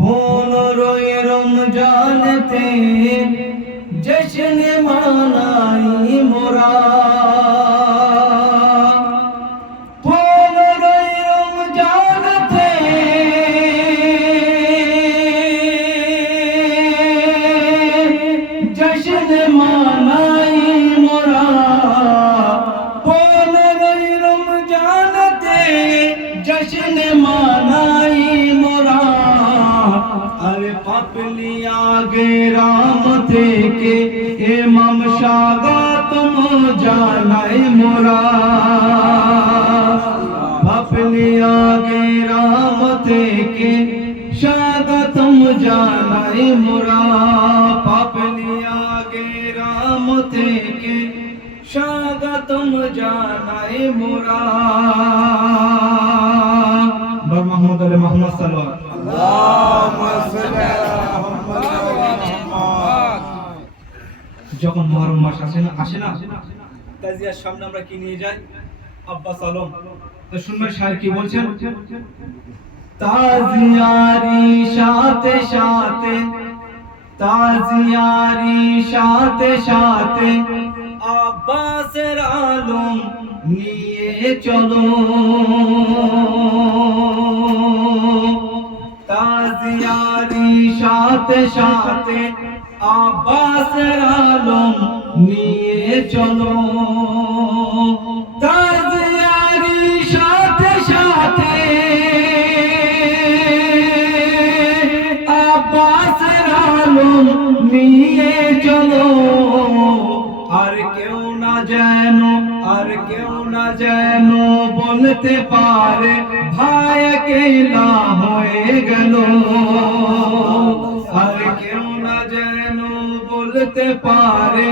15 রমজানেতে জশ্ন মানাই মোরা, 15 রমজানেতে জশ্ন মানাই মোরা, 15 রমজানেতে জশ্ন মানাই মোরা। अरे पापलिया गे राम থেকে इमाम স্বাগতম জানাই মোরা, পাপলিয়া গে রাম থেকে স্বাগতম জানাই মোরা, পাপলিয়া গে রাম থেকে স্বাগতম জানাই মোরা। বার মাহমুদ আলী মোহাম্মদ সাল্লাল্লাহু যখন মুহররম মাস আসে না তাজিয়ার সামনে আমরা কি নিয়ে যাই? আব্বাস আলম। তো শুনবেন শায়ের কি বলছেন? তাজিয়ারি সাথে সাথে, তাজিয়ারি সাথে সাথে আব্বাসের আলম নিয়ে চলো, তাজিয়ারি সাথে সাথে আব্বাসের আলম নিয়ে চলো, তাজিয়ারি সাথে সাথে আব্বাসের আলম নিয়ে চলো। আর কেউ না যেন, আর কেউ না যেন বলতে পারে ভাই একলা হয়ে গেল, আর কেউ না যেন বলতে পারে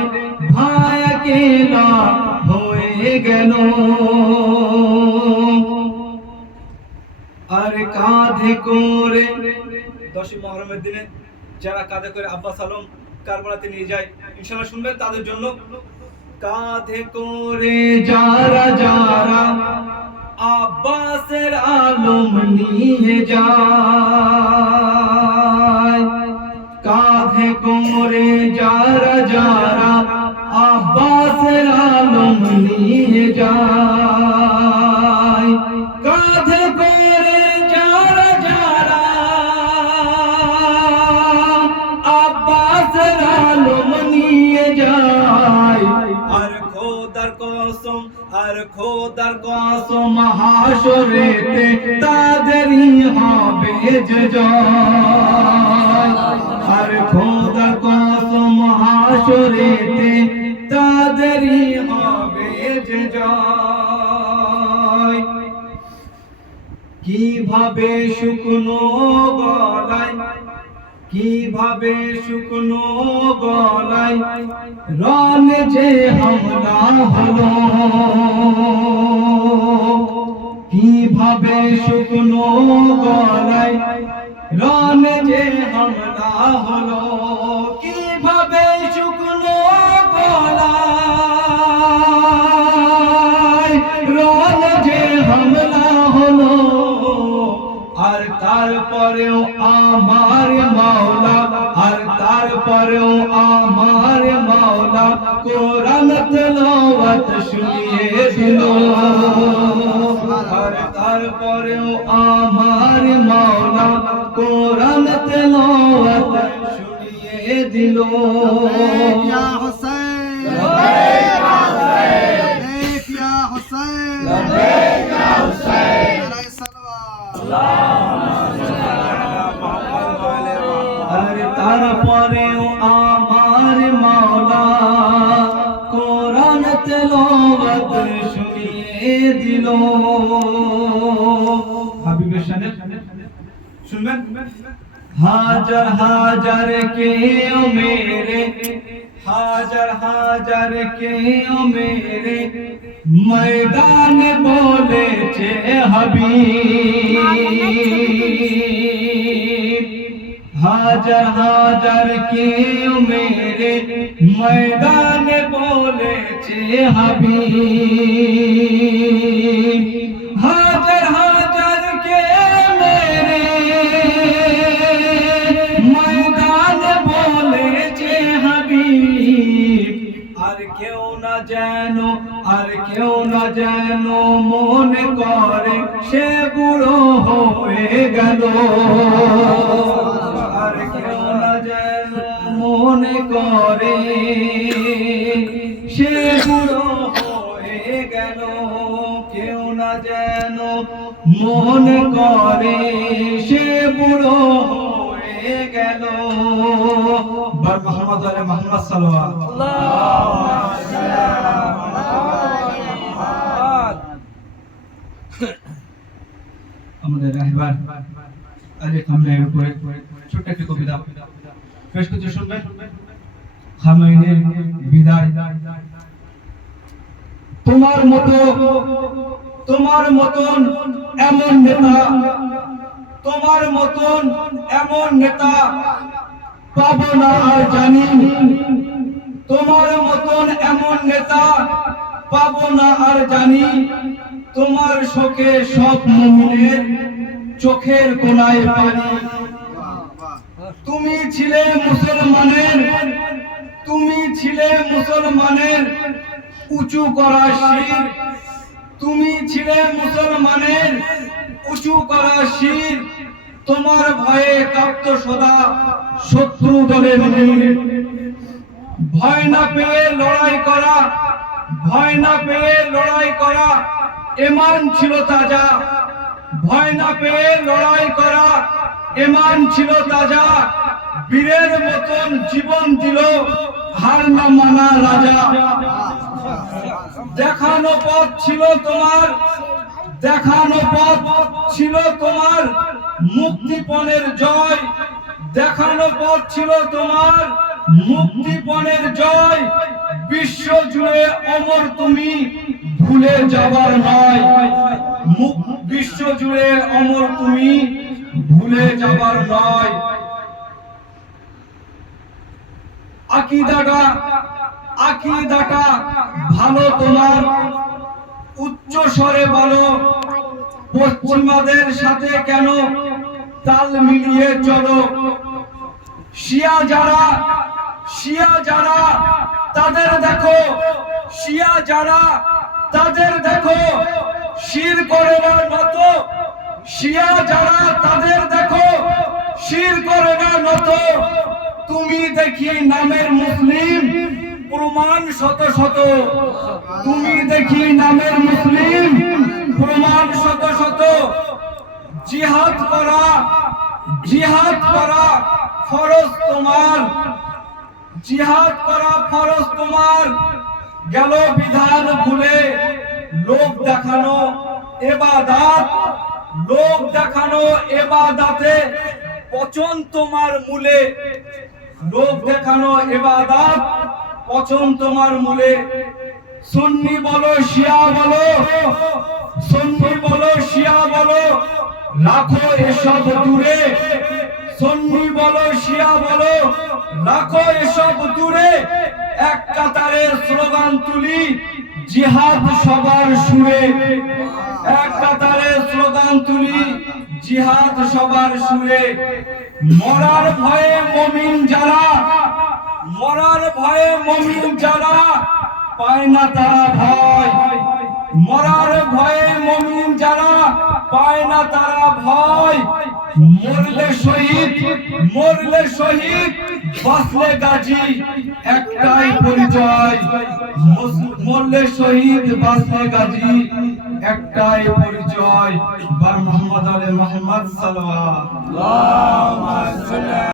ভাই একলা হয়ে গেল। আর কাঁধে করে 10 মুহররমের দিনে যারা কাঁধে করে আব্বাস আলম কারবালাতে নিয়ে যায়, ইনশাআল্লাহ শুনবেন তাদের জন্য। কাঁধে করে যারা যারা আব্বাসের আলম নিয়ে যায়, কাঁধে করে যারা যারা আব্বাসের আলম নিয়ে যায়, কাঁধে করে যারা যারা আব্বাসের আলম নিয়ে যায়। আর খোদার কসম, আর খোদার কসম হাসরেতে তাদেরই হবে যে জয়, আর খোদার কসম হাসরেতে তাদেরই হবে যে জয়। কিভাবে শুকনো গলায়, কিভাবে শুকনো গলায় রণ যে হামলা হলো, কিভাবে শুকনো গলায় রণ যে হামলা হলো, কিভাবে শুকনো গলায় রণ যে হামলা হলো। আর তারপরেও আমার মাওলা, আর তারপরেও আমার মাওলা কোরআন তেলাওয়াত শুনিয়ে দিল, আর তারপরেও আমার মাওলা কোরআন তেলাওয়াত শুনিয়ে দিল। ইয়া হুসাইন, লব্বাইক ইয়া হুসাইন, লব্বাইক ইয়া হুসাইন, লব্বাইক ইয়া হুসাইন, আলাইহিস সালাম। আর তারপরেও আমার মাওলা কোরআন তেলাওয়াত শুনিয়ে দিল। হাবিবের শানে শুনবেন। হাজার হাজার কেউ মেরে, হাজার হাজার কেউ মেরে ময়দান বলেছে হাবিব, হাজার হাজার কেউ মেরে ময়দান বলেছে হাবিব। যেন আর কেউ না যেন মনে করে সে বুড়ো হয়ে গেল, আর কেউ না যেন মনে করে সে বুড়ো হয়ে গেল, কেউ না যেন মনে করে সে বুড়ো হয়ে গেল। বার মোহাম্মদ আলে মোহাম্মদ সাল্লাল্লাহু আমাদের রাহবার আলী খামেনির উপরে ছোট্ট একটি কবিতা পেশ করতে শুনবেন। খামেনির বিদায়। তোমার মতন এমন নেতা, তোমার মতন এমন নেতা পাবো না আর জানি, তোমার মতন এমন নেতা পাবো না আর জানি, তোমার শোকে সব মুমিনের চোখের কোণায় পানি। তুমি ছিলে মুসলমানের উঁচু করা শির, তুমি ছিলে মুসলমানের উঁচু করা শির, তোমার ভয়ে কাঁপত সদা শত্রু দলের নীর। ভয় না পেয়ে লড়াই করা ঈমান ছিল তাজা, ভয় না পেয়ে লড়াই করা ঈমান ছিল তাজা, বীরের মতন জীবন দিল হার না মানা রাজা। দেখানো পথ ছিল তোমার মুক্তিপণের জয়, দেখানো পথ ছিল তোমার মুক্তিপণের জয়, বিশ্ব জুড়ে অমর তুমি ভুলে যাবার নয়, বিশ্ব জুড়ে অমর তুমি ভুলে যাবার নয়। আকীদাটা ভালো তোমার, উচ্চ স্বরে বলো, পশ্চিমাদের সাথে কেন তাল মিলিয়ে চলো। শিয়া যারা তাদের দেখো, শির করে না নত, শিয়া যারা তাদের দেখো শির করে না নত। তুমি দেখি নামের মুসলিম প্রমাণ শত শত, তুমি দেখি নামের মুসলিম প্রমাণ শত শত। জিহাদ করা ফরজ তোমার, জিহাদ করা ফরজ তোমার। গেল বিধান ভুলে লোক দেখানো এবাদাতে পচন তোমার মূলে, লোক দেখানো এবাদাত পচন তোমার মূলে। সুন্নি বলো শিয়া বলো রাখো এসব দূরে, সুন্নি বলো শিয়া বলো রাখো এসব দূরে। এক কাতারে স্লোগান তুলি জিহাদ সবার সুরে, এক কাতারে স্লোগান তুলি জিহাদ সবার সুরে। মরার ভয়ে মুমিন যারা পায় না তারা ভয়, মরার ভয়ে মুমিন যারা পায় না তারা ভয়। মরলে শহীদ বাঁচলে গাজী একটাই পরিচয়, মরলে শহীদ বাঁচলে গাজী একটাই পরিচয়। বার মোহাম্মদ আলে মোহাম্মদ সাল্লাল্লাহু আলাইহি ওয়াসাল্লাম।